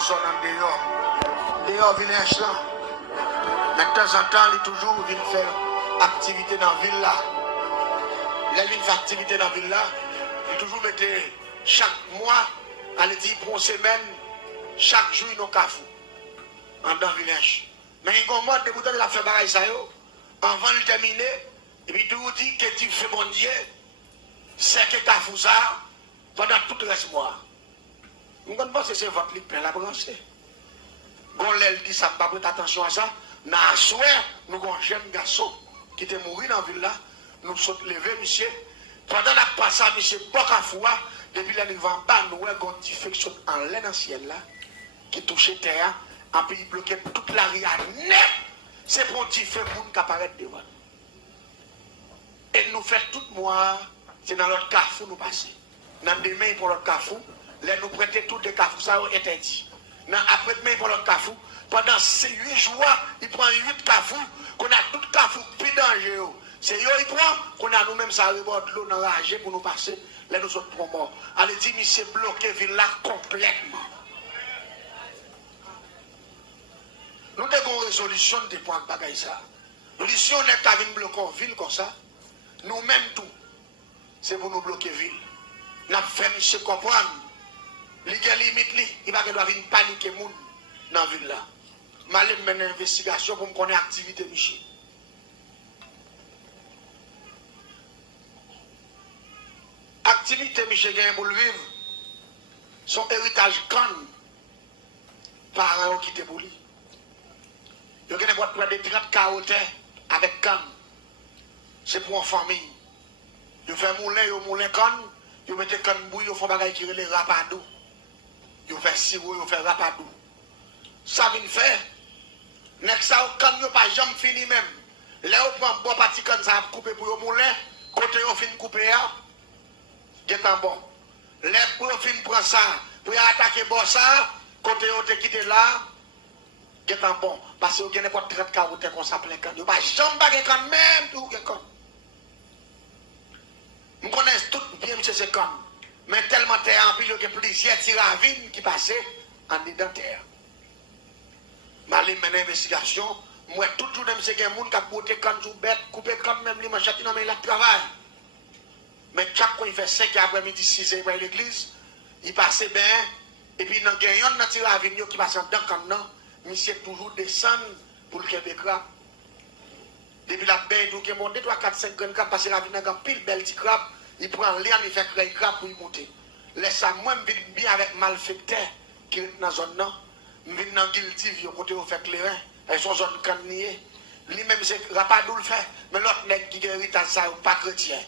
son en dehors. Dehors, village là. Mais de temps en temps, il toujours vient faire activité dans la ville là. Il vient faire activité dans la ville là. Il toujours mettait chaque mois, elle dit pour une semaine, chaque jour, il y a un cafou. En dans le village. Mais il y a un mode de bouton de la faire pareil ça yo. Avant de terminer, et puis tout dit que tu fais bon Dieu, c'est que cafou ça pendant tout le reste mois. Nous pensons que c'est votre lit plein la branche. Quand elle dit ça, pas prêter attention à ça. Dans la soirée, nous avons un jeune garçon qui était mort dans la ville là. Nous sommes levés, monsieur. Pendant la passage, monsieur Bokafoua, depuis la niveau en bas, nous avons une infection en l'air dans le ciel là, qui touchait terre, et puis il bloquait toute la ria net. C'est pour un petit feu pour nous apparaître devant. Et nous faisons tout mois, c'est dans notre carrefour nous passer. Dans demain pour notre carrefour, là nous prêter tous les carrefours, ça a été dit. Après demain pour notre carrefour, pendant ces 8 jours, il prend 8 carrefours, qu'on a tout carrefour plus dangereux. C'est eux il prend, qu'on a nous-mêmes ça rebord de l'eau dans la rage pour nous passer, là nous autres pour mort. Allez dire, monsieur bloqué ville là complètement. Nous avons une résolution de points de bagaille ça. Nous disons, si on est qu'à venir bloquer une ville comme ça, nous-mêmes tout, c'est pour nous bloquer ville. Nous avons fait monsieur comprendre. Il y a des limites, il va doit venir paniquer moun dans la ville là. Je vais mener une investigation pour me connaître l'activité Michel. Activité Michel gagne pour le vivre. Son héritage can parents qui étaient pour lui. Il y a des 30 carottes avec can. C'est pour une famille. Il fait moulin can. Il met can bouille, il fait bagay qui relève rapadou. Il fait sirop, il fait rapadou. Ça vient faire. Nek ça quand yo pas jamais fini même. Là on prend bon parti quand ça couper pour le moulin, côté on fin couper là. Gétan bon. Les pour fin prend ça, pour attaquer bon ça, côté on te quitter là. Gétan bon parce que vous n'importe 30 carottes comme ça plein quand. Yo pas jamais baguer quand même tout quand. Je connais tout bien monsieur c'est quand. Mais tellement terre en pile que plusieurs tiravines qui passaient en dedans terre. Malé mène investigation, moi toujours même c'est quelqu'un qui a porté quand sous bête, coupé quand même les manchettes dans le travail. Mais chaque fois il fait 5 après-midi 6 heures à l'église, il passe bien et puis dans gagnant dans tiravine qui passe dans quand non, monsieur toujours descend pour le Québec. Depuis la baie donc il monte 3 4 5 grands crabes parce que la vie dans pile belle petit crabe. Il prend l'air, il fait créer crabe pour y monter. Laisse ça, moi, je vis bien avec malfecteur qui est dans la zone. Je vis dans Guilty, je côté où fait clairin. Elles sont zone cannier. Lui-même, c'est Rapadou le fait. Mais l'autre nègre qui hérite à ça, pas chrétien.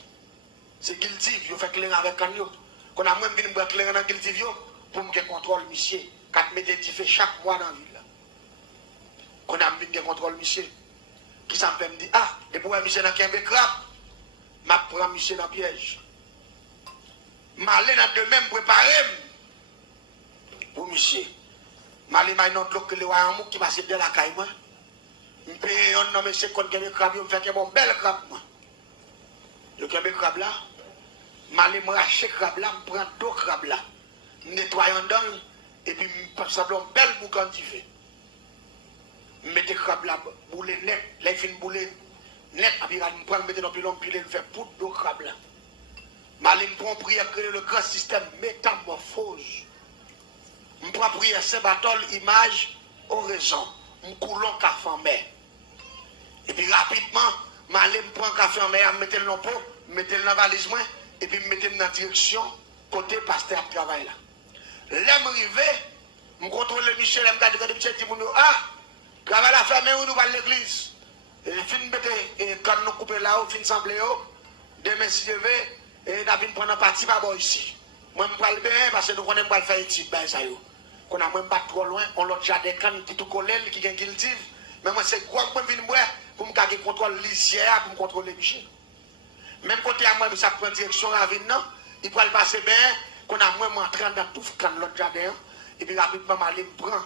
C'est Guilty, je fais clairin avec cannier. Qu'on a même venu clairin dans Guilty pour me contrôle, monsieur. 4 mètres qui fait chaque mois dans la ville. Qu'on a venu contrôle, monsieur. Qui ça me fait me dire, ah, et pour un monsieur dans Québec crabe, je prends monsieur dans le piège. Je vais aller dans de même préparer pour monsieur. Je vais aller dans l'autre que le qui passe de la caille. Je paye un homme monsieur qui a des crabes, je fais un bel crabe. Je fais un crabe là. Je vais aller me racheter le crabe là, je prends 2 crabes là. Je nettoie dedans et puis je fais un bel boucan de fait. Je mets le crabe là, bouler net, là il fait bouler net, et puis je prends le pilon, puis je fais poudre de crabe là. Je prends prière créer le grand système métamorphose. Je prends prière Saint-Barthol, image, oraison. Je coule un café en mer. Et puis rapidement, je prends un café en mer, je mets le pot, je mets le dans la valise, et puis je mets dans la direction côté pasteur de travail là. Là, je arrive, je contrôle Michel, je regarde le Michel, je dis, ah, travail à fermer ou nous allons à l'église. Et fin de quand nous coupons là, fin semblé, demain si je vais, et nous allons prendre un parti par ici. Moi, je parle bien parce que nous connaissons pas le faire ici, qu'on a même pas trop loin, on l'a déjà des cannes qui tout collent, qui gagnent guilty. Mais moi, c'est quoi que je viens pour me garder contrôle lisière, pour me contrôler Michel. Même côté à moi, ça prend direction à venir, il peut le passer bien, qu'on a moi entré dans tout l'autre jardin, et puis rapidement, je prends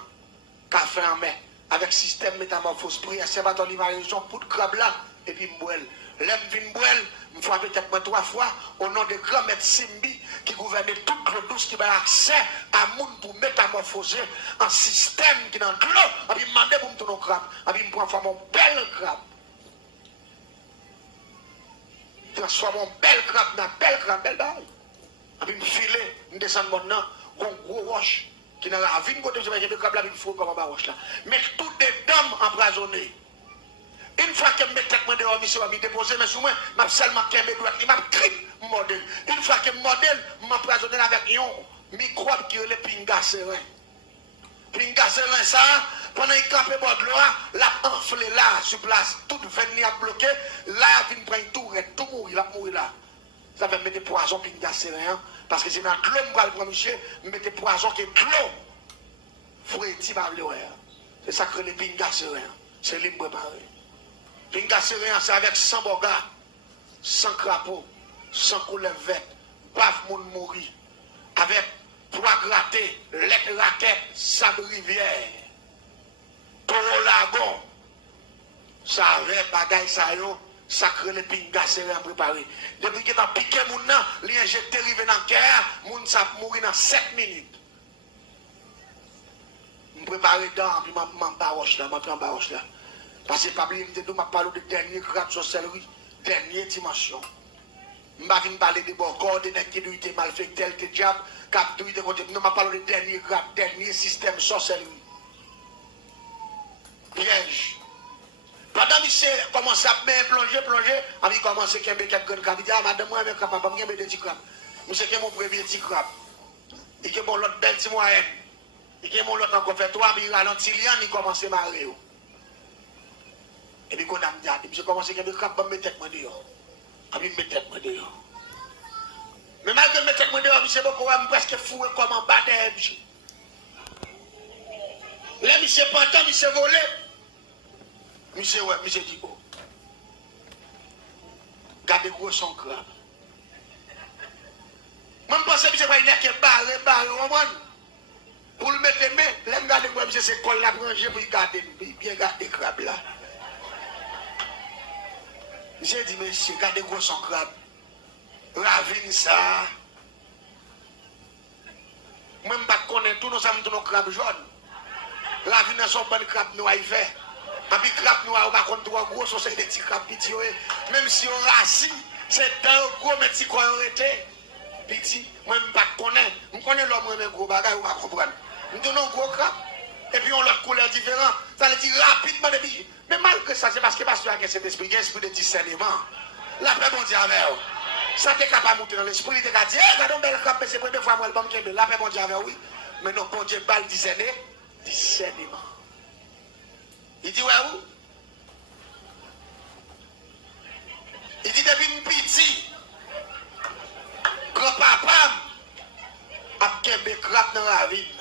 café en main. Avec système métamorphose, prière, c'est pas ton livraison pour le crabe là, et puis m'boel. L'aime vin m'boel, me frappe peut-être 3 fois, au nom de grand maître Simbi, qui gouverne toute l'eau douce, qui a accès à monde pour métamorphoser un système qui est dans l'eau, et puis demander pour me tourner au crabe, et puis me transformer en bel crabe. Transformer en bel crabe, dans bel crabe, bel bail. Et puis me filer, me descendre maintenant, un gros roche, qui n'a pas vu côté de crabe là, puis me fout comme un roche là. Mais toutes des dames emprisonnées. Une fois que je mets tête dehors, monsieur va me déposer, mais sous moi, je seulement qu'un droite, je cripe modèle. Une fois que je modèle, je m'empoisonne avec un microbe qui est le pingaserin. Pingaserin, ça, pendant qu'il campe bord de l'eau, l'a enflé là, sur place, tout venir à bloquer, là, il vient prendre tout mourir, il mourir là. Ça va mettre poison pingaserin, parce que c'est dans l'eau, je vais prendre monsieur, mettre poison qui est de l'eau. Fouetti par le c'est ça que les pingaserin, c'est libre préparé. Pingaserin, c'est avec 100 bogas, 100 crapauds, 100 couleurs vertes, baf moun mouri, avec 3 grattés, lettres raquettes, sable rivière, taureau lagon, ça avec bagaille ça yo, ça crée les pingaserin préparé. Depuis que t'as piqué moun nan, li injecté rive dans le cœur, moun sa mouri dans 7 minutes. Je prépare dedans, puis je baroche là, je baroche là. Parce que pas oublier, je parle de dernier grade de sorcellerie, dernière dimension. Je ne vais pas parler de bon corps, de qui doit mal fait, tel que diable, cap doit de côté. Je parle de dernier grade, dernier système sorcellerie. Piège. Pendant que je commence à plonger, je commence à faire quelques grandes cavités. Madame, moi, je suis capable de faire des petits crabes. Je sais que mon premier petit crabe. Et que mon autre belle petit moyen. Et que mon autre encore fait 3, puis il ralentit, il commence à marrer. Et puis, quand on a dit, je commence à faire des crabes, je me tête dehors. Je me tête dehors. Mais malgré que je me tête dehors, je beaucoup, je presque fou comme en bas de monsieur. Là, monsieur pantin, monsieur volé. Monsieur, ouais, monsieur dit, oh. Gardez gros son crabe. Moi, je pense que monsieur va y aller barré, pour le mettre main, là, je regarde monsieur, c'est quoi la branche pour garder, bien garder crabe là. J'ai dit, monsieur, gardez gros son crabe. Ravine ça. Moi, je ne connais pas tout, nous sommes tous nos crabes jaunes. Ravine son bon crabe noir, il fait. Et puis, crabe noir, on va contre trois gros, c'est des petits crabes petits. Même si on racine, c'est un gros, mais si on arrête, petit, moi, je ne connais pas l'homme, mais gros bagage, on va comprendre. Nous donnons un gros crabe. Et puis on a une couleur différente. Ça veut dire rapidement. Mais malgré ça, c'est parce que pasteur a cet esprit, un esprit de discernement. La paix, bon Dieu, avec vous. Ça t'est capable de monter dans l'esprit. Il t'a dit, regardons belle crabe, c'est la première fois moi le banquier de la paix, bon Dieu, avec oui. Mais non, bon Dieu, pas le discerner. Discernement. Il dit, ouais, où? Il dit, depuis une petite, grand-papa a qu'un crabe dans la ville.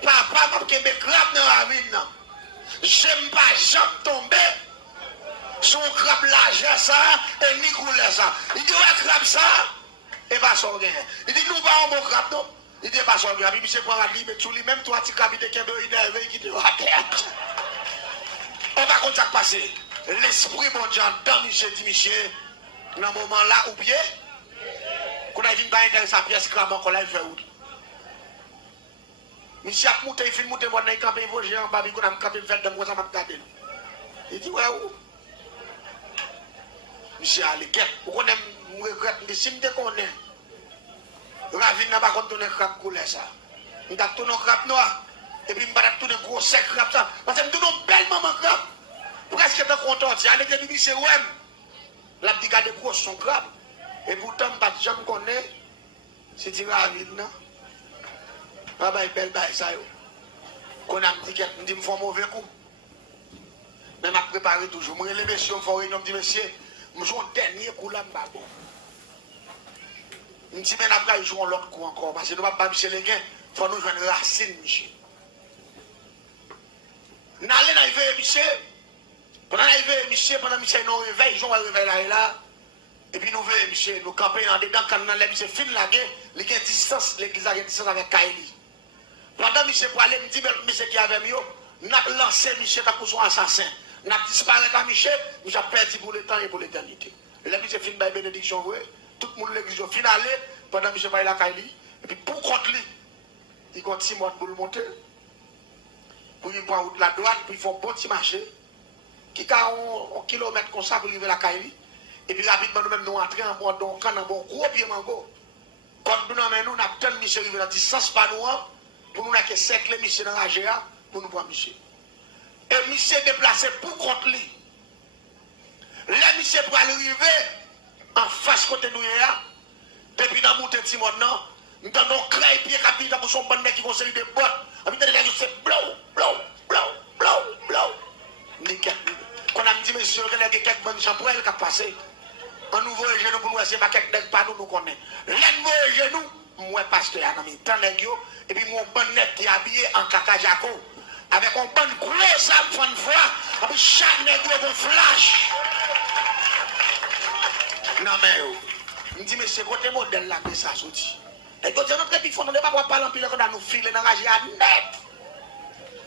Papa m'a qu'un crabe dans la ville. J'aime pas jamais tomber. Son crabe l'argent ça et ni couleur ça. Il dit ouais crabe ça et pas son gain. Il dit nous pas un bon crabe non. Il dit pas son gain. Il dit prend la libre tout lui même toi tu crabe de qui est énervé qui te à terre. On va comme ça passer. L'esprit mon Dieu dans Michel dit Michel dans moment là ou bien qu'on a vu pas intéresser sa pièce crabe encore là il fait où. Monsieur a monté, il fait monter, moi, il campe, il va gérer en bas, il va camper, il fait de moi, ça m'a gardé. Il dit, ouais, où? Monsieur a les quêtes, vous connaissez, je regrette, mais si je connais, Ravine n'a pas contourné le crabe coulé ça. Je vais tourner le crabe noir, et puis je vais tourner le gros sec crabe ça. Parce que je tourne une belle maman crabe. Presque de content, c'est avec les bébés, c'est ouais. La petite garde gros son crabe. Et pourtant, je ne connais pas, c'est Ravine, non? Ah bah, belle baille ça yo. Qu'on a un petit me dit me font mauvais coup. Mais m'a préparé toujours. Moi les messieurs me font réunion, me dit monsieur, me joue un dernier coup là m'ba bon. Me dit mais après jouons l'autre coup encore parce que nous pas Michel Leguin, faut nous joindre racine monsieur. N'allez dans le monsieur. Pendant l'arrivée monsieur, pendant monsieur nous réveille, jouons un réveil là et là. Et puis nous veillons monsieur, nous camper en dedans quand nous allons monsieur fin la guerre, les gains distance, l'église a distance avec Kaili. Pendant que monsieur pour aller, me dit, monsieur qui avait mieux, n'a lancé monsieur pour son assassin. N'a disparu à Michel, nous avons perdu pour le temps et pour l'éternité. Et là, monsieur fin by bénédiction, tout le monde l'église finale, pendant que je parle la Kaili, et puis pour contre lui, il continue pour le monter. Pour il prend la droite, puis il faut un bon petit marché, qui a un kilomètre comme ça pour arriver à la Kaili. Et puis rapidement, nous-mêmes, nous entrons en bon donc un bon gros pied mango. Quand nous avons tel monsieur arrivé dans la distance par nous, pour nous avons 5 les monsieur dans la GA, pour nous prendre monsieur. Et monsieur déplacé pour contre lui. Les monsieur pour arriver en face côté nous, depuis dans le monté de Timon, nous avons créé pied capitaine pour son bonnet qui conseille des bottes. Nous avons dit c'est blow, blow, blow, blow, blow. Nickel. Quand on a dit monsieur, il y a quelques bonnes champoils qui ont passé. On nous voit les genoux pour nous, c'est pas quelqu'un pas nous connaît. L'un les genoux, moi pasteur, et puis mon bonnet qui est habillé en cacajaco, avec un bon gros âme de foi, et puis chaque nègre un flash. Non mais, je me dis, mais c'est côté modèle là que ça sorti. Et quand notre petit fond, on ne va pas parler en pile, on a nous filer dans la GA net.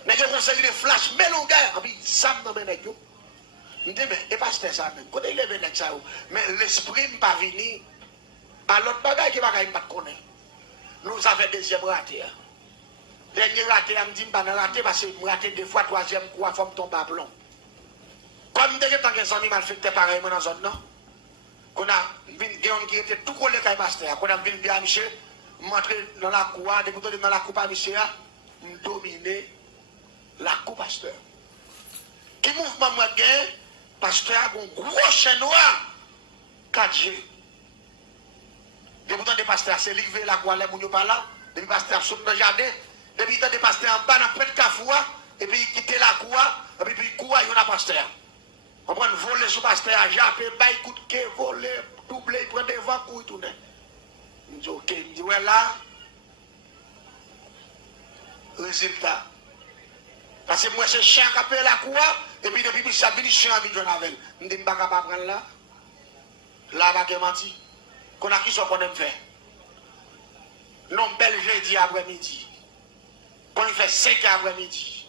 Nègre conseille des flash, mais l'on gagne, et puis ça me donne nègre. Je dis, mais, et pasteur ça même, quand il est venu ça, mais l'esprit n'est pas venu. À l'autre bagaille qui va pas connaître. Nous avons deuxième raté. Dernier raté, je me dis, je ne raté parce que je raté 2 fois, 3e, quoi, faut me tomber à plomb. Comme je suis en train de mal fait pareil dans la zone, non? Qu'on a vu qui était tout collé avec pasteur. Qu'on a vu bien monsieur, montré dans la cour, débuté dans la cour par monsieur, dominer la cour pasteur. Qui mouvement moi gain? Pasteur a un gros chien noir 4G. Depuis que pasteur c'est livré la quoi les moun yo pas là, depuis pasteur saute dans le jardin, depuis que pasteur en bas dans près de Kafoua et puis il quitte la cour et puis cour il y a pasteur. On prend voler sur pasteur, japper, bail coup de quai, voler, doubler, prendre devant courir tourner. Il dit OK, il dit ouais là résultat. Parce que moi c'est chien qui appelle la cour et puis depuis ça vient chien avec John Avel. Je dis pas capable prendre là. Là va que menti. Qu'on a qui soit qu'on aime faire. Non, bel jeudi après-midi. Quand il fait 5 après-midi.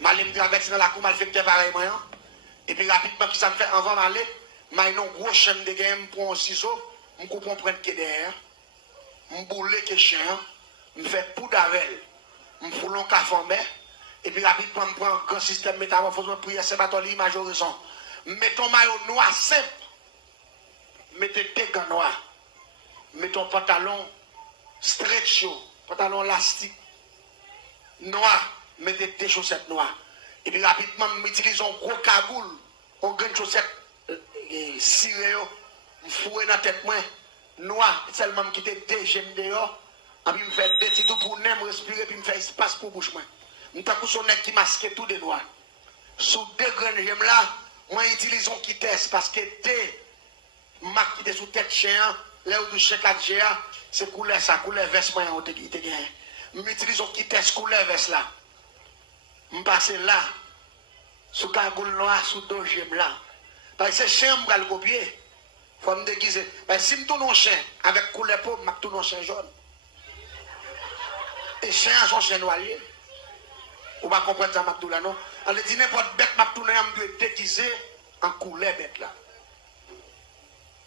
Mal me traverse dans la cour, mal fait pareillement. Et puis rapidement, qui ça me fait avant d'aller, mal non gros chaîne de game pour un ciseau, je coupe un prendre que derrière. Je boule que chien, je fais poudre avec, je foule un café en mer. Et puis rapidement, je prends un grand système métamorphose, je prie à Saint-Bartholomew, majoraison. Mettons maillot noir simple. Mettez des gants noirs. Mettez un pantalon stretch, pantalon élastique noir. Mettez des chaussettes noires. Et puis rapidement, m'utilisons un gros cagoule, un grand chaussette ciré, fouet dans la tête moi, noir, seulement quitter des gemmes dehors, et puis me faire des petits tout pour me respirer, puis me faire espace pour bouche moi. M'ta coup son nez qui masque tout de noir. Sous 2 grandes gemmes là, moi utilisons qui test parce que des marques qui sont sous tête chien, là où touche 4G, c'est couleur ça, couleur veste moi, on te gagne. M'utilisons qui test couleur veste là. Je passe là, sous cagoule noir, sous 2 gemmes là. Parce que c'est chien, je vais le copier. Il faut me déguiser. Parce que si je tourne un chien avec couleur peau, je tourne un chien jaune. Et chien sont chien noir. Vous ne comprenez pas ça, là, non? On dit n'importe bête, je tourne un peu déguisé en couleur bête là.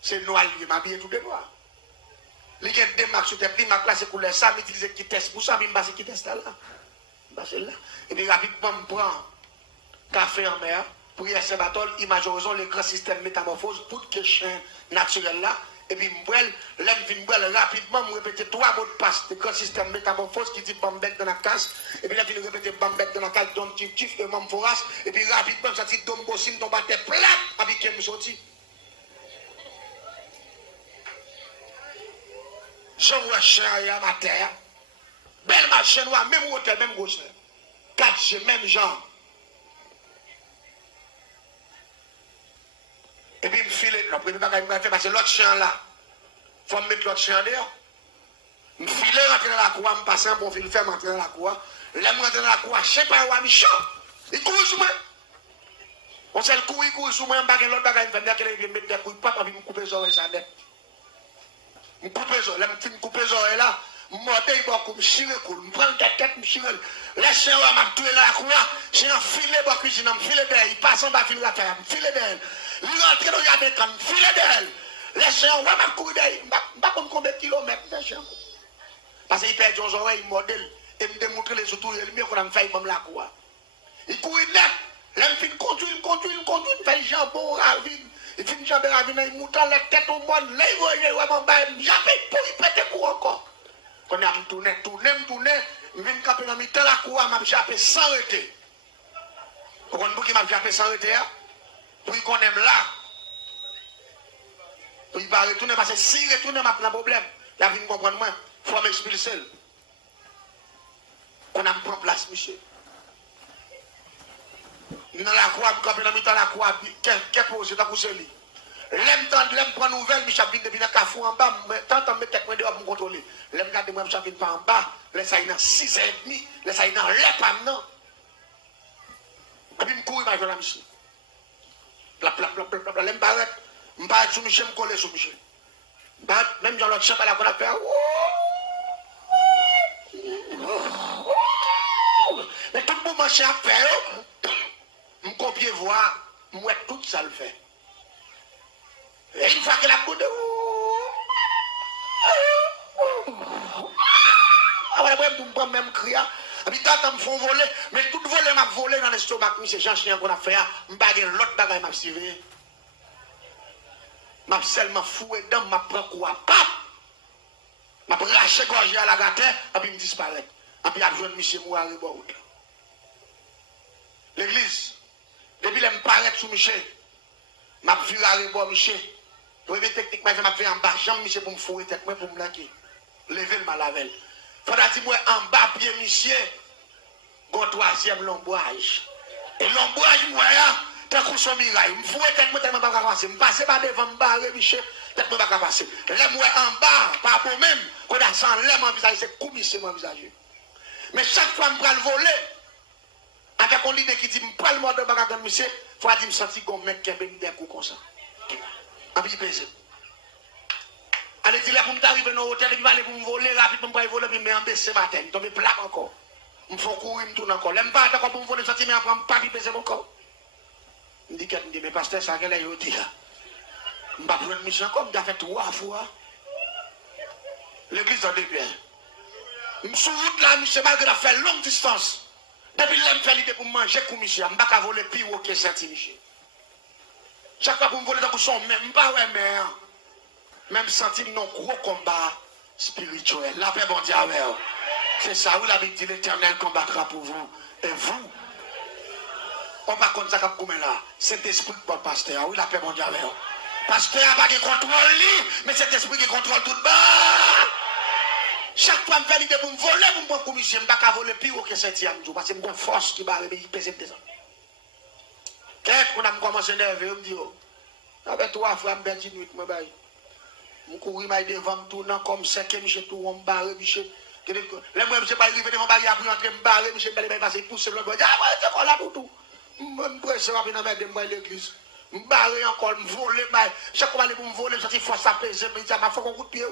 C'est noir, je m'habille tout de noir. Il y a des marques sur tête, ma classe couleur ça, je utilise qui teste pour ça, je me qui teste là. Là. Et puis rapidement, je prends café en mer, pour y aller à Saint-Bartholomew, imaginons le grand système métamorphose, pour que chien naturel là, et puis je rapidement, je répète 3 mots de passe, le grand système métamorphose qui dit bambek dans la casse, et puis là, je répète bambek dans la casse, dom tif, et mam foras, et puis rapidement, je dis dom bossim, tombe à terre plate, avec qui je sorti. Je vois chien à ma terre. Belle marche noire, même hôtel, même gauche. 4G, même genre. Et puis, je me file, le premier bagage que je faire, parce que l'autre chien là, il faut me mettre l'autre chien dehors. Je me file, rentrer dans la cour, je me passe un bon fil, faire rentrer dans la cour. Là, je rentre dans la cour, je ne sais pas où je suis. Il court sur moi. On sait le coup, il court sur moi, je ne l'autre bagage, je vais mettre des couilles, papa, puis je me coupe les oreilles, ça net. Je coupe les oreilles, je me coupe les oreilles là. Je me chire, je prends la tête, je me chire. Les chiens m'a tué dans la cour, je suis enfilé dans la cuisine, je me file d'elle, il passe en bas, il file derrière, je me file d'elle. Il rentre dans la jardin, je me file d'elle. Les chiens, ouais, ma couille d'ailleurs, pas comme combien de kilomètres, les chiens. Parce qu'il perd son oreille, modèle, et me démontrer les autres, il est mieux qu'on a fait comme la quoi. Il court net, l'homme fin conduit, il fait jambon, ravine, il fait jambon, ravine, il monte la tête au monde, là, il voit, vraiment, jamais pour il pète coup encore. Quand on a tourné, je viens camper dans le temps la cour, m'a jappé sans arrêter. Vous comprenez qui m'a jappé sans arrêter? Pour qu'on aime là. Pour il va retourner, parce que si retourne, m'a un problème. Il a vu comprendre moi. Il faut m'expulser. On a pris place, monsieur. Dans la cour, je camper dans le temps la cour, qu'est-ce que c'est pour ce lit? L'aime prendre nouvelle, je suis depuis le cafou en bas, tant que je me tête dehors pour me contrôler. L'aime garder moi, je suis pas en bas, laisse ça dans 6h30, laisse ça dans l'EPAM, non? Puis je cours, je vais à Michel. L'aime paraître, je vais sur Michel, je coller sur Michel. Même dans l'autre chambre, là, qu'on a fait, mais tout le monde marche à faire, je copie voir, moi, tout ça le fait. Et une fois que la boude, après, je me prends même crier. Et puis, quand me font voler, mais tout voler m'a volé dans l'estomac, c'est Jean-Chien qu'on a fait, je ne vais l'autre bagaille m'a suivi. Je seulement foué dedans, je prends quoi, pap! Je rache gorge à la gâte, et puis je disparaît. Et puis, je joue M. Mouari Bout. L'église, depuis que je paraît sous Michel, je vu à Rébor Michel. Premier techniquement, je m'ai fait en bas, jambe Michel pour me fouer tête, pour me laquer. Lever le malavel. Faudra dire, moi, en bas, pied Michel, mon troisième lombrage. Et lombrage, moi, tant qu'on soit miraille, je me fouet tête, moi, tellement pas passer. Je me passe pas devant, me barrer, Michel, tête, moi, pas passer. Là, moi, en bas, par rapport même, quand on a sans l'air, mon visage, c'est comme Michel, mon visage. Mais chaque fois, je me prends le voler, avec une idée qui dit, je prends le mot de bagarre, Michel, il faut dire, je me sentir comme un mec qui a béni des coups comme ça. Allez, dis-le pour m'arriver dans l'hôtel, et puis aller pour me voler rapidement, pour me voler, puis me baisser ma tête, tomber plat encore. Je me fais courir, je me tourne encore. Je ne pas d'accord pour me voler, je me prends pas, puis baisser mon corps. Je me dis, mais pasteur, ça, qu'elle a dit là. Je ne vais pas prendre mission encore, je vais faire 3 fois. L'église en est bien. Je suis sur route là, monsieur, malgré faire longue distance. Depuis là, je me fais l'idée pour manger comme monsieur, je ne vais pas voler plus haut que ça, monsieur. Chaque fois pour me voler dans le son, même pas, ouais, mais. Même sentir non gros combat spirituel. La paix, bon Dieu, c'est ça, oui, la dit l'Éternel combattra pour vous. Et vous, on va comme ça comme là. Cet esprit pour le pasteur, oui, la paix, bon Dieu, pasteur n'a pas de contrôle, mais cet esprit qui contrôle tout bas. Chaque fois, je me fais l'idée pour me voler, pour me prendre commission, je ne vais pas voler plus haut que 7e jour, parce que j'ai une force qui va réveiller, pèse des ans. Qu'est-ce qu'on a commencé à nerver, on me dit, oh, avec 3 fois, je me dis, nuit, je me baille. Je cours devant me tournant comme ça, que je tout on barre, monsieur. Les moi, je pas arrivé devant barrière pour entrer me barrer, monsieur, je passer pousser le doigt. Ah, ouais, c'est quoi là, tout. Je me presse rapide dans l'église. Je me barre encore, je me vole, chaque fois pour me voler, je suis force à peser, mais il m'a fait un coup de pied.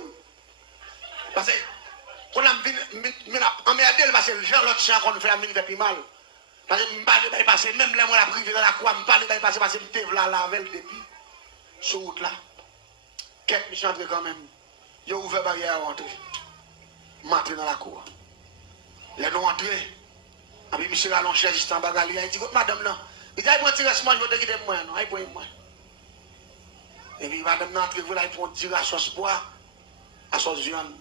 Parce que, quand on a emmerdé, parce que les gens, l'autre chien, qu'on fait la mine, fait plus mal. Parce que je me parle de passer, même là, moi, la privé dans la croix, je me parle de passer, parce que je me là, la veille depuis, sur route là. Quelques miches entrés quand même. Ils ont ouvert la barrière à rentrer. M'entré dans la cour. Les nous entrés. Et puis monsieur allongé juste en bagarre. Il a dit, madame là. Il dit, il prend un tirage, moi, je vais te quitter moi. Non, il prend moi. Et puis madame là, entré, il prend un tirage à sauce bois, à sauce viande.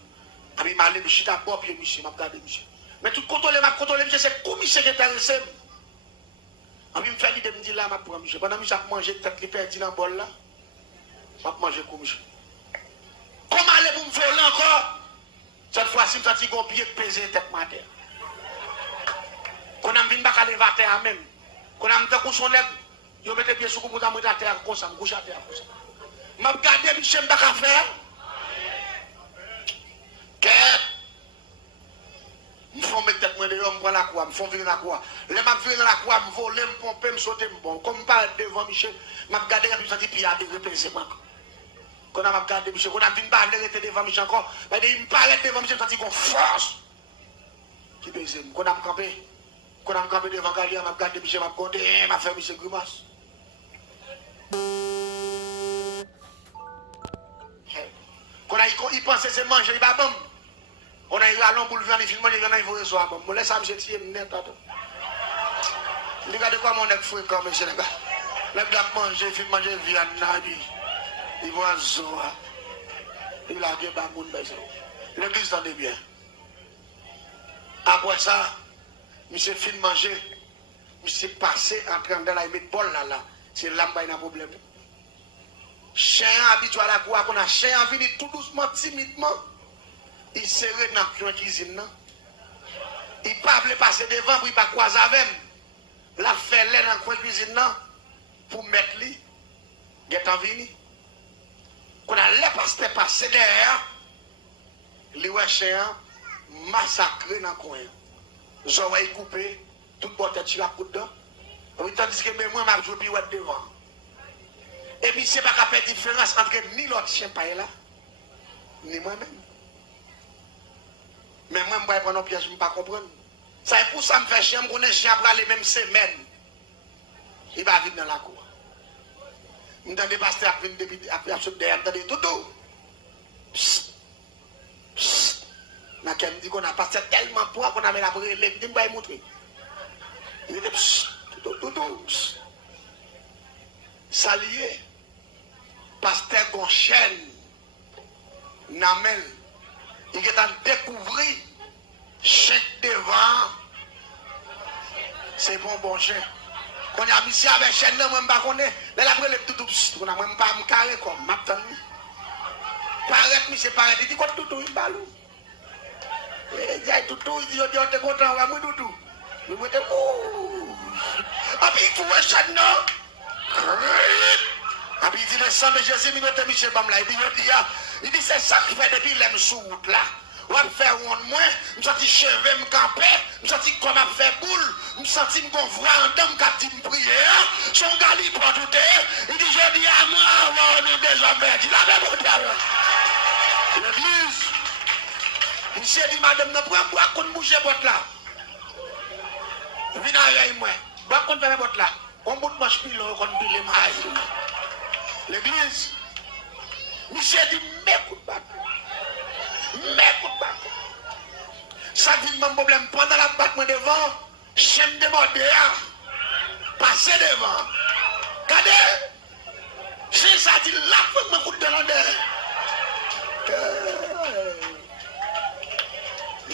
Et puis il m'a allé, je suis d'abord, puis monsieur, m'a regardé monsieur. Mais tout contrôler, monsieur, c'est comme monsieur qui est intéressé. Et puis il me fait l'idée, me dit là, ma pour monsieur. Pendant que monsieur a mangé, peut-être qu'il perd dans le bol là. Je vais manger comme monsieur. Comment aller pour me voler encore? Cette fois-ci, je me suis dit qu'on pied pesé tête ma terre. Quand on a vu à lever à terre même. Quand on a vu qu'on son leg, je mets les pieds sur le coup de la terre comme ça, je couche à terre comme ça. Je regarde Michel, je ne vais pas faire. Qu'est-ce? Je me fais mettre tête moi dehors, je prends la croix, je me fais virer la croix. Les ma virer dans la croix, je me voler, je me pomper, je me sauter, bon. Comme je parle devant Michel, je regarde et je me suis dit, puis il y a des repéses. Quand on a regardé monsieur, quand on a vu une balle arrêter devant monsieur encore, il me paraît devant monsieur, ça dit qu'on force. Qui pèse, quand on a campé devant Galia, on a regardé monsieur, on a compté, on a fait monsieur grimace. il pensait c'est manger, il va bon. On a eu allons pour le venir, il manger, il faut recevoir bon. Moi, laisse ça, monsieur, tiens, net, attends. Regardez comment on est fréquent, monsieur, les gars. Les gars mangent, ils mangent viande, ils vont à Zoa. Il a dit, bah, mon besoin. L'église s'en est bien. Après ça, monsieur fin manger, monsieur passé en train de la mettre bol là. C'est là qu'il y a un problème. Chien habitué à la cour, qu'on a chien venu tout doucement, timidement. Il serre dans la cuisine. Il ne peut pas passer devant pour ne pas croiser avec. La fait l'air dans la cuisine pour mettre lui. Il est en venu. Quand on a passé derrière, les chien massacré dans le coin. Les oreilles coupées, tout le monde est la coupe dedans. Tandis que moi, je joue devant. Et puis, ce n'est pas qu'à faire différence entre ni l'autre chien là, ni moi-même. Mais moi, je ne vais pas prendre un piège, je ne vais pas comprendre. C'est pour ça que je fais chien, je connais chien après les mêmes semaines. Il va vivre dans la cour. Je me dis, pasteur, je vais venir derrière, je vais tout. Je me dis qu'on a passé tellement poids qu'on a mis la brûlée, je vais vous montrer. Il dit, tout. Salier, pasteur Gonchène, Namel, il est en découvrir chèque devant, c'est bon chien. Quand il y a mis ça avec chèque, moi je ne sais pas, là après le tout, on n'a même pas me carré comme, ma tante. Paraît, monsieur, paraît, il dit quoi tout, il balou. Il dit tout, il dit, on est content, on va mourir tout. Je me dis, ouh. Ah, puis il faut un chèque, non? Ah, puis il dit, le sang de Jésus, il dit, monsieur Bamla, il dit, c'est ça qui fait depuis l'aime sous route là. On va faire un moins, je me sens cheveux me camper, je me sens comme à faire boule, je me sens qu'on voit un homme qui dit prière, son gars il prend tout il dit, je dis à moi, nous désormais, il a même pas l'église. Monsieur dit, madame, ne prends pas qu'on bouge botte là. Viens avec moi, bois qu'on fait botte là. On bout de manche pilon, qu'on pile les mailles. L'église, monsieur dit, mais coup de batte. Ça dit mon problème pendant la battement devant, j'aime demander passer devant. Regardez, c'est ça dit là pour me coup de l'endroit.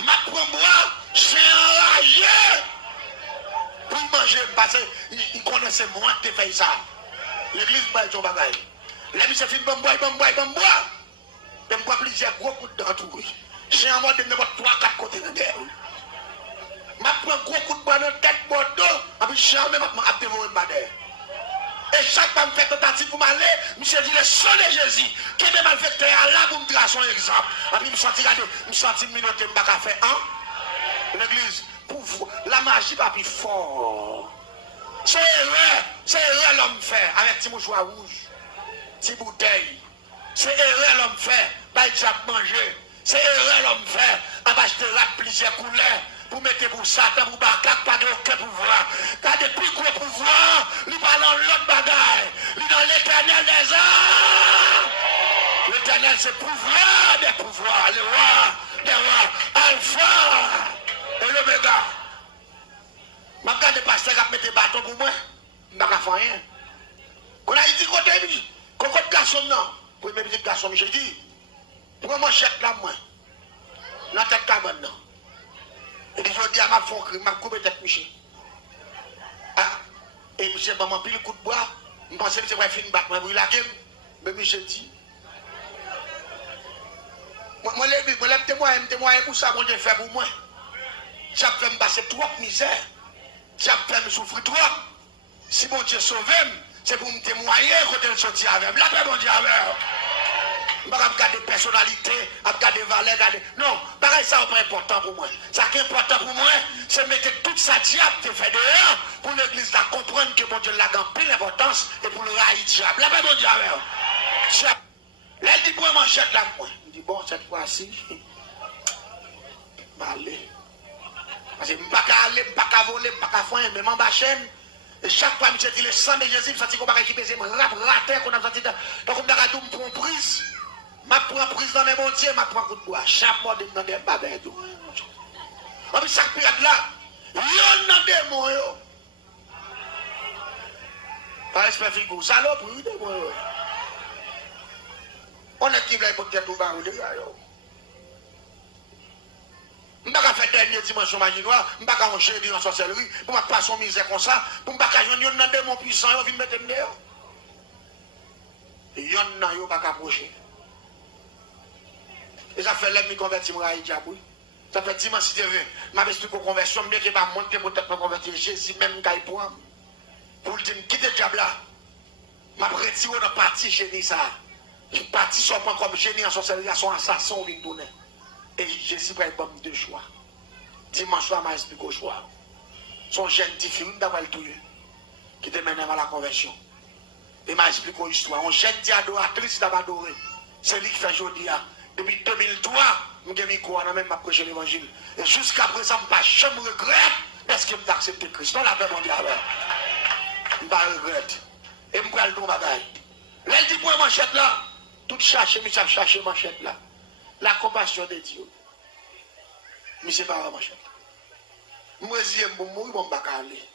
Ma promoi, c'est enragé pour manger parce qu'il connaissait moins de faire ça. L'église baille son bagage. Les monsieur fin bon bois. Je me vois plusieurs gros coups de d'entouré. J'ai un mode de n'importe 3-4 côtés de terre. Je prends un gros coup de bois dans la tête, bordeaux, et puis je suis même à dévorer le badère. Et chaque fois que je fais tentative pour m'aller, je me dis le sang de Jésus, qui est malfaiteur là pour me dire son exemple. Et puis je me sens une minute, je ne peux pas faire un. L'église, pour la magie va plus fort. C'est erreur l'homme fait, avec petit mouchoir rouge, petit bouteille. C'est erreur l'homme fait, pas de manger. C'est erreur l'homme fait, en acheter plusieurs couleurs pour mettre pour Satan, pour Bakak, pas aucun pouvoir. Car depuis gros pouvoir, il parle dans l'autre bagaille. Il dans l'éternel des arts. L'éternel c'est pouvoir des pouvoirs, le roi des rois, Alpha et l'Oméga. Je regarde le pasteur qui met des bâtons pour moi, je ne vais pas faire rien. Quand on a dit qu'on a garçon, non. Pour mes petits garçons, j'ai dit, pour moi, jette là, moi, dans la tête cabane, non. Et puis, je dis à ma fond, ma coupe tête, Michel. Ah, et Michel, m'a pris le coup de bois, je pensais que c'est vrai, fin de battre, mais il a game, mais Michel dit, moi, je témoigne pour ça, mon Dieu fait pour moi. Ça fait me passer trop de misère, ça fait me souffrir trop. Si mon Dieu sauve, c'est pour me témoigner quand elle sortit avec moi. La paix, mon Dieu, avec moi. Je ne vais pas regarder personnalité, regarder valeur, regarder. Non, pareil, ça n'est pas important pour moi. Ce qui est important pour moi, c'est mettre toute sa diable qui fait dehors pour l'église là comprendre que mon Dieu l'a dans pleine importance et pour le raïr diable. La paix, mon Dieu, avec moi. Là, elle dit, pour moi, manchette là, moi. Je dis, bon, cette fois-ci, je vais aller. Parce que je ne peux pas aller, je ne peux pas voler, je ne peux pas faire, mais je m'en chaîne. Et chaque fois, je dis le sang de Jésus, je sens qu'on va récupérer, je rater, qu'on a senti, donc on a dit, pour une prise. Ma prends prise dans mes bon Dieu, ma prends coup de bois. Chaque mois, dans des babins et tout. En plus, chaque période là, yon dans des mots, yo. Par espèce de figure, salope, oui, des mots, on est qui veut pour tête ou barou de gars, yo. Je ne vais pas faire dernier dimanche au Maginois, je ne vais pas enchaîner en sorcellerie, pour ne pas son misère comme ça, pour ne pas faire un démon puissant, il vient mettre dehors. Il y en a qui ne pas approcher. Et ça fait l'ennemi converti à Diabou. Ça fait dimanche si tu veux, je vais expliquer aux conversions, je ne vais pas monter pour te convertir Jésus, même quand il pour le dire, quitte le diable là. Je vais retirer dans la partie génie ça. Je parti sur point comme génie en sorcellerie, son assassin, on vient tourner. Et Jésus prend deux choix. Dimanche soir, je explique au choix. Son jeune petit fille, d'avoir le touye, qui te mène à la conversion. Et m'a expliqué l'histoire. Un jeune petit adoratrice d'avoir adoré. C'est lui qui fait aujourd'hui. Depuis 2003, je suis micro, même ma prêché l'évangile. Et jusqu'à présent, je ne jamais regrette parce que je accepté Christ. On l'appelle mon diable. Je ne regrette. Et je vais le don bagaille. Là, il dit pour manchette là. Tout chercher, mais ça chercher manchette là. La compassion de Dieu. Mais ce n'est pas la manchette. Moi, je dis, je mourir, je ne vais pas aller.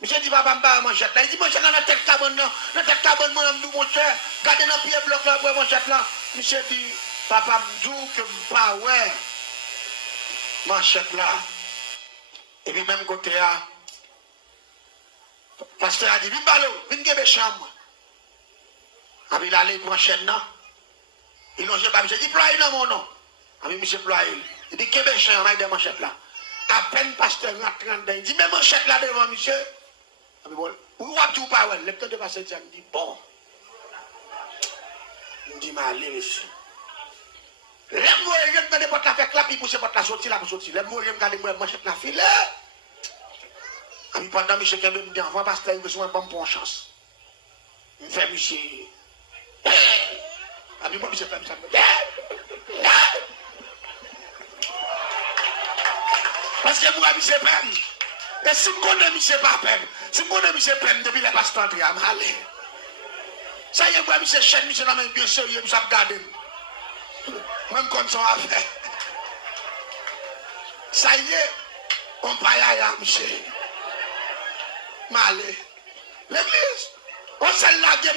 Monsieur dit, papa, je ne manchette là. Il dit, manchette là, dans la tête cabane là. Dans la tête cabane, moi, je dis, mon cher, gardez dans le pied bloc là, pour manchette là. Monsieur dit, papa, je dis que je ne vais pas, ouais. Manchette là. Et puis, même côté là, pasteur a dit, viens balo, viens gagner chambre. Et puis, il allait pour manchette là. Il n'a pas dit, ploie dans mon nom. Et puis, monsieur ploie. Il dit, qu'est-ce que c'est, on a des manchettes là. À peine pasteur rentre dedans, il dit, mais manchette là devant, monsieur. Et puis, bon, où va tout pas, ouais. Le temps de passer, il me dit, bon. Il me dit, mais allez, monsieur. L'aime moi, je me dis, porte la fête là, puis pousser porte la sortie là pour sortir. L'aime moi, je me regarde, moi, manchette la file. Et puis, pendant monsieur Kembe me dit, avant pasteur, il veut un bon pour chance. Il me fait, monsieur. Et puis, moi, monsieur fait ça. Parce que moi, monsieur Pem. Et si je connais monsieur pas Pem, si je connais monsieur Pem depuis les pasteurs, je vais aller. Ça y est, moi, monsieur Chen, monsieur n'a même bien sérieux, monsieur a gardé. Même comme son affaire. Ça y est, on parle à monsieur. Malé. L'église, on s'est la guerre.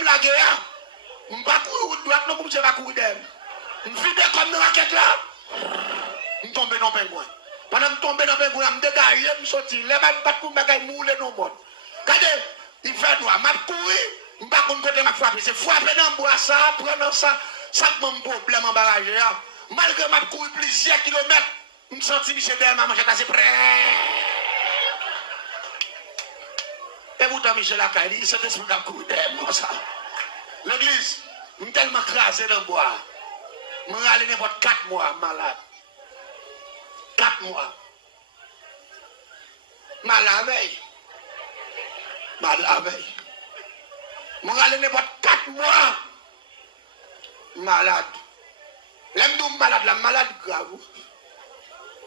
Je ne vais pas courir de droite, non, monsieur va courir d'air. Je suis fidèle comme une raquette là. Je tombe dans le pingouin. Pendant que je tombe dans le pingouin, je me dégage, je me sortis. Les balles battent pour me mouler dans le monde. Regardez, il fait noir. Je cours, je ne sais pas côté ma frapper. C'est frapper dans le bois, ça, prendre ça, ça me mon problème en barrage. Malgré que je cours plusieurs kilomètres, je me sens que derrière ma manchette assez près. Et pourtant, Michel a dit, c'est esprit de courir derrière moi, ça. L'église, je suis tellement crasé dans le bois. Je suis allé n'importe 4 mois malade. 4 mois. Mal la veille. Mal la veille. Je suis allé n'importe 4 mois. Malade. L'aime malade, la malade grave.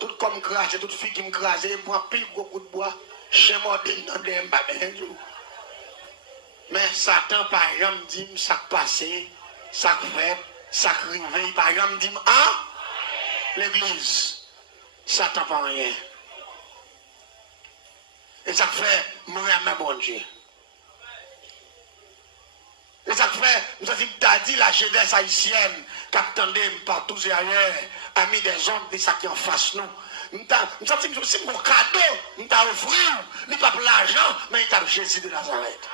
Tout comme crasé, toute fille qui me crase, pour un pile gros coup de bois. Chez moi, dans des mbabins. Mais Satan, par exemple, dit ça passé, ça fait, ça réveille. Par exemple, dit ah, l'église, Satan pas rien. Et ça fait, moi, ma bon Dieu. Et ça fait, nous avons dit la jeunesse haïtienne, qui attendait partout et ailleurs, a mis des hommes, des ça qui en face nous. Nous avons aussi mon cadeau, nous avons offert, nous n'avons pas l'argent, mais nous avons Jésus de Nazareth.